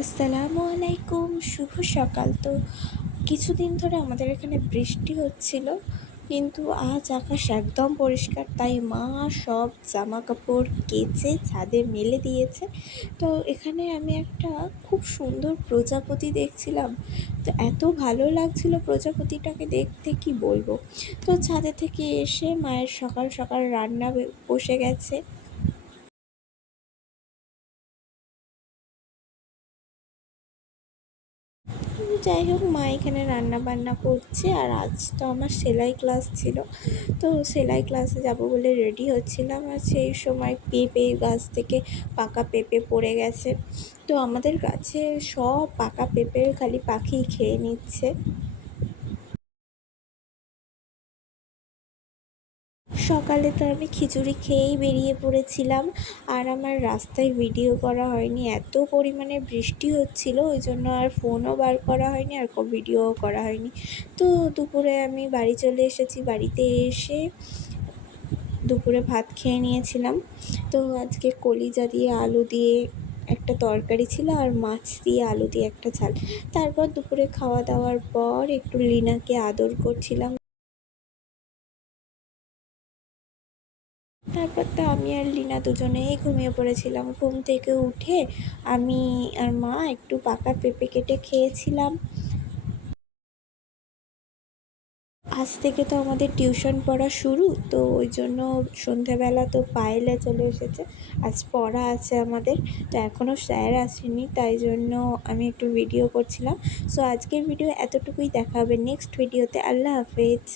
আসসালামু আলাইকুম, শুভ সকাল। তো কিছুদিন ধরে আমাদের এখানে বৃষ্টি হচ্ছিল, কিন্তু আজ আকাশ একদম পরিষ্কার। তাই মা সব জামা কাপড় কেচে ছাদে মেলে দিয়েছে। তো এখানে আমি একটা খুব সুন্দর প্রজাপতি দেখছিলাম। তো এত ভালো লাগছিল প্রজাপতিটাকে দেখতে, কি বলবো। তো ছাদে থেকে এসে মায়ের সকাল সকাল রান্না বসে গেছে। যাই হোক, মা এখানে রান্না বান্না করছে। আর আজ তো আমার সেলাই ক্লাস ছিল, তো সেলাই ক্লাসে যাব বলে রেডি হচ্ছিলাম। আর সেই সময় পেঁপে গাছ থেকে পাকা পেঁপে পড়ে গেছে। তো আমাদের গাছে সব পাকা পেঁপে খালি পাখি খেয়ে নিচ্ছে। সকালে তো আমি খিচুড়ি খেয়েই বেরিয়ে পড়েছিলাম। আর আমার রাস্তায় ভিডিও করা হয়নি, এত পরিমাণে বৃষ্টি হচ্ছিল, ওই জন্য আর ফোনও বার করা হয়নি আর ভিডিওও করা হয়নি। তো দুপুরে আমি বাড়ি চলে এসেছি। বাড়িতে এসে দুপুরে ভাত খেয়ে নিয়েছিলাম। তো আজকে কলিজা দিয়ে আলু দিয়ে একটা তরকারি ছিল, আর মাছ দিয়ে আলু দিয়ে একটা ঝাল। তারপর দুপুরে খাওয়া দাওয়ার পর একটু লিনাকে আদর করছিলাম। তারপর তো আমি আর লিনা দুজনেই ঘুমিয়ে পড়েছিলাম। ঘুম থেকে উঠে আমি আর মা একটু পাকা পেঁপে কেটে খেয়েছিলাম। আজ থেকে তো আমাদের টিউশন পড়া শুরু, তো ওই জন্য সন্ধেবেলা তো পায়েলে চলে এসেছে। আজ পড়া আছে আমাদের, তো এখনও স্যার আসেনি, তাই জন্য আমি একটু ভিডিও করছিলাম। সো আজকের ভিডিও এতটুকুই, দেখা হবে নেক্সট ভিডিওতে। আল্লাহ হাফেজ।